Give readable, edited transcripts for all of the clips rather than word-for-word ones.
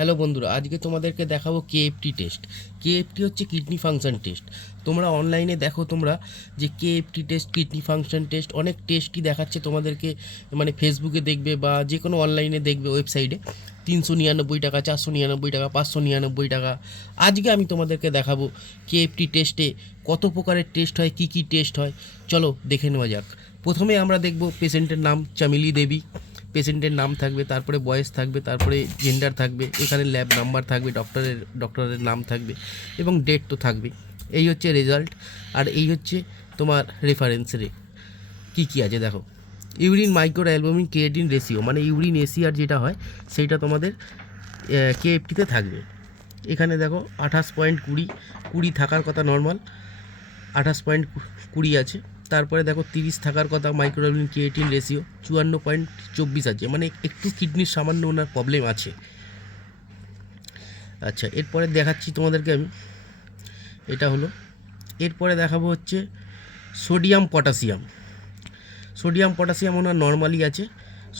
Hello বন্ধুরা, আজকে তোমাদেরকে দেখাবো কেএফটি টেস্ট। কেএফটি হচ্ছে কিডনি ফাংশন টেস্ট। তোমরা অনলাইনে দেখো তোমরা যে KFT test, kidney function test, অনেক টেস্টই দেখাচ্ছে তোমাদেরকে, মানে ফেসবুকে দেখবে বা যে কোনো অনলাইনে দেখবে ওয়েবসাইটে 399 টাকা, 499 টাকা, 599 টাকা। আজকে আমি তোমাদেরকে দেখাবো কেএফটি টেস্টে কত প্রকারের টেস্ট হয়, কী কী টেস্ট হয়। চলো দেখে নেওয়া যাক। প্রথমে আমরা দেখব পেশেন্টের নাম চামেলি দেবী। পেশেন্টের নাম থাকবে, তারপরে বয়স থাকবে, তারপরে জেন্ডার থাকবে, এখানে ল্যাব নাম্বার থাকবে, ডক্টরের নাম থাকবে এবং ডেট তো থাকবেই। এই হচ্ছে রেজাল্ট, আর এই হচ্ছে তোমার রেফারেন্স রেট। কী কী আছে দেখো। Urine micro albumin creatine ratio, মানে ইউরিন এসিআর যেটা হয় সেইটা তোমাদের কেএফটিতে থাকবে। এখানে দেখো 28.20 থাকার কথা নর্মাল, 28.20 আছে। তারপরে দেখো 30 থাকার কথা মাইক্রোঅ্যালবুমিন ক্রিয়েটিন রেশিও, 54.24 আছে, মানে একটু কিডনির সামান্য ওনার প্রবলেম আছে। আচ্ছা, এরপরে দেখাচ্ছি তোমাদেরকে আমি, এটা হলো। এরপরে দেখাবো হচ্ছে সোডিয়াম পটাশিয়াম। সোডিয়াম পটাশিয়াম ওনার নর্মালি আছে।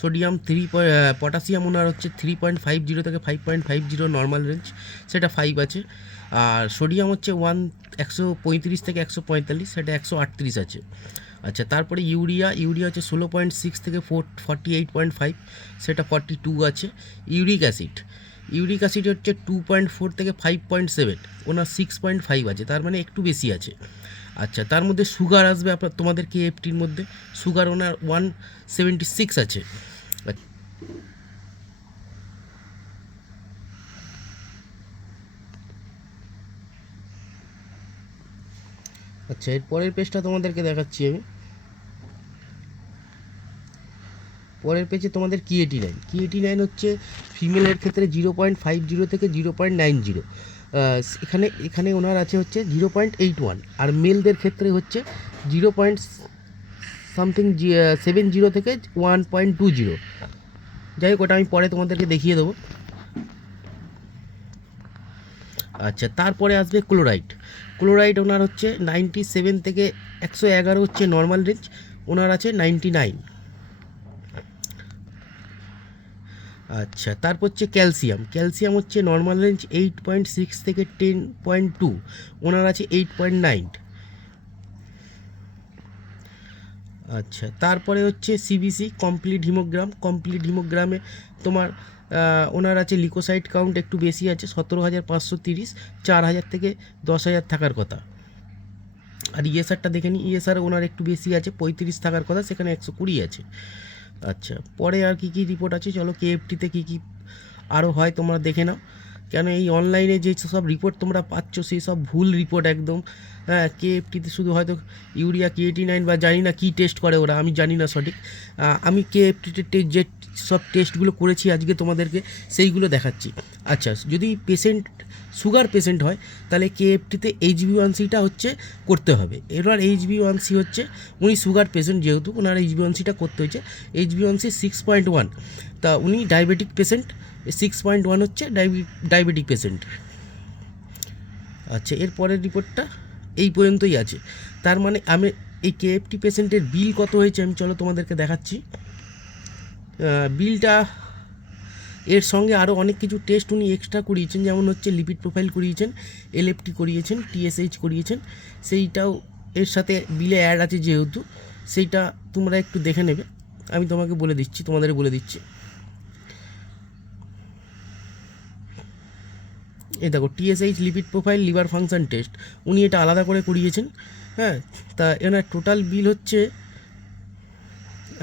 সোডিয়াম পটাশিয়াম ওনার হচ্ছে 3.50 থেকে 5.50 নর্মাল রেঞ্জ, সেটা 5 আছে। আর সোডিয়াম হচ্ছে 135 থেকে 145, সেটা 138 আছে। আচ্ছা, তারপরে ইউরিয়া হচ্ছে 16.6 থেকে 48.5, সেটা 42 আছে। ইউরিক অ্যাসিড হচ্ছে 2.4 থেকে 5.7, ওনার 6.5 আছে, তার মানে একটু বেশি আছে। আচ্ছা, তার মধ্যে সুগার আসবে আপনার তোমাদের কেএফটির মধ্যে। সুগার ওনার 176 আছে। আচ্ছা, এর পরের পেজটা তোমাদেরকে দেখাচ্ছি আমি। পরের পেজে তোমাদের কিএটি নাইন হচ্ছে ফিমেলের ক্ষেত্রে 0.50 থেকে 0.90। এখানে ওনার আছে হচ্ছে 0.81, আর মেলদের ক্ষেত্রে হচ্ছে 0.70 থেকে 1.20। যাই হোক, ওটা আমি পরে তোমাদেরকে দেখিয়ে দেবো। আচ্ছা, তারপরে আসবে ক্লোরাইড ওনার হচ্ছে 97 থেকে 111 হচ্ছে নর্মাল রেঞ্জ, ওনার আছে 99। আচ্ছা, তারপর হচ্ছে ক্যালসিয়াম হচ্ছে নর্মাল রেঞ্জ 8.6 থেকে 10.2, ওনার আছে 8.9। আচ্ছা, তারপরে হচ্ছে সিবিসি কমপ্লিট হিমোগ্রামে তোমার ওনার আছে লিকোসাইট কাউন্ট একটু বেশি আছে, 17,530, 4,000 থেকে 10,000 থাকার কথা। আর ইএসআরটা দেখে নিই, ইএসআর ওনার একটু বেশি আছে, 35 থাকার কথা, সেখানে 120 আছে। আচ্ছা, পরে আর কি কি রিপোর্ট আছে চলো, কেএফটিতে কি কি আরও হয় তোমরা দেখে নাও। কেন এই অনলাইনে যে সব রিপোর্ট তোমরা পাচ্ছ সেই সব ভুল রিপোর্ট একদম। হ্যাঁ, কেএফটিতে শুধু হয়তো ইউরিয়া KAT9 বা জানি না কী টেস্ট করে ওরা, আমি জানি না সঠিক। আমি কেএফটিতে যে সব টেস্টগুলো করেছি আজকে তোমাদেরকে সেইগুলো দেখাচ্ছি। আচ্ছা, যদি সুগার পেশেন্ট হয় তাহলে কেএফটিতে HbA1c হচ্ছে করতে হবে। এবার HbA1c হচ্ছে, উনি সুগার পেশেন্ট যেহেতু ওনার HbA1c করতে হয়েছে। HbA1c 6.1, তা উনি ডায়াবেটিক পেশেন্ট, 6.1 হচ্ছে ডায়াবেটিক পেশেন্ট। আচ্ছা, এর পরের রিপোর্টটা এই পর্যন্তই আছে। তার মানে আমি এই কেএফটি পেশেন্টের বিল কত হয়েছে আমি চলো তোমাদেরকে দেখাচ্ছি। বিলটা এর সঙ্গে আরও অনেক কিছু টেস্ট উনি এক্সট্রা করিয়েছেন, যেমন হচ্ছে লিপিড প্রোফাইল করিয়েছেন, LFT করিয়েছেন, TSH করিয়েছেন, সেইটাও এর সাথে বিলে অ্যাড আছে যেহেতু, সেইটা তোমরা একটু দেখে নেবে। আমি তোমাদের বলে দিচ্ছি। এই দেখো, TSH lipid profile liver function test, উনি এটা আলাদা করে করিয়েছেন। হ্যাঁ, তা এনার টোটাল বিল হচ্ছে,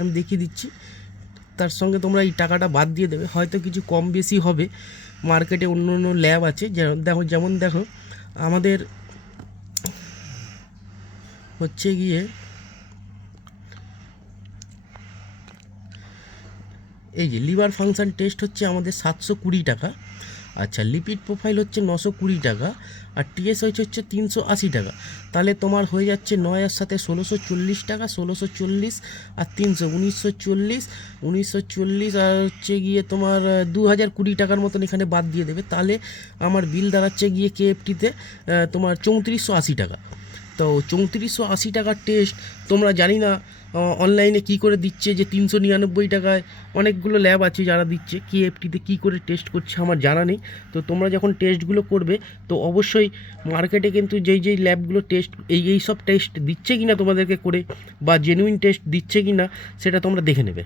আমি দেখিয়ে দিচ্ছি, তার সঙ্গে তোমরা এই টাকাটা বাদ দিয়ে দেবে, হয়তো কিছু কম বেশি হবে। মার্কেটে অন্য অন্য ল্যাব আছে, যেমন দেখো আমাদের হচ্ছে গিয়ে এই যে লিভার ফাংশন টেস্ট হচ্ছে আমাদের 720 টাকা। আচ্ছা, লিপিড প্রোফাইল হচ্ছে 920 টাকা, আর TSH হচ্ছে 380 টাকা। তাহলে তোমার হয়ে যাচ্ছে 9 আর সাথে 1640 টাকা, 1640 আর 300, 1940 আর হচ্ছে গিয়ে তোমার 2020 টাকার মতন এখানে বাদ দিয়ে দেবে। তাহলে আমার বিল দাঁড়াচ্ছে গিয়ে কেএফটিতে তোমার 3480 টাকা। তো 3480 টাকার টেস্ট তোমরা জানি না অনলাইনে কী করে দিচ্ছে যে 399 টাকায়। অনেকগুলো ল্যাব আছে যারা দিচ্ছে, কেএফটিতে কী করে টেস্ট করছে আমার জানা নেই। তো তোমরা যখন টেস্টগুলো করবে তো অবশ্যই মার্কেটে কিন্তু যেই ল্যাবগুলো টেস্ট এই সব টেস্ট দিচ্ছে কি না তোমাদেরকে করে, বা জেনুইন টেস্ট দিচ্ছে কি না সেটা তোমরা দেখে নেবে।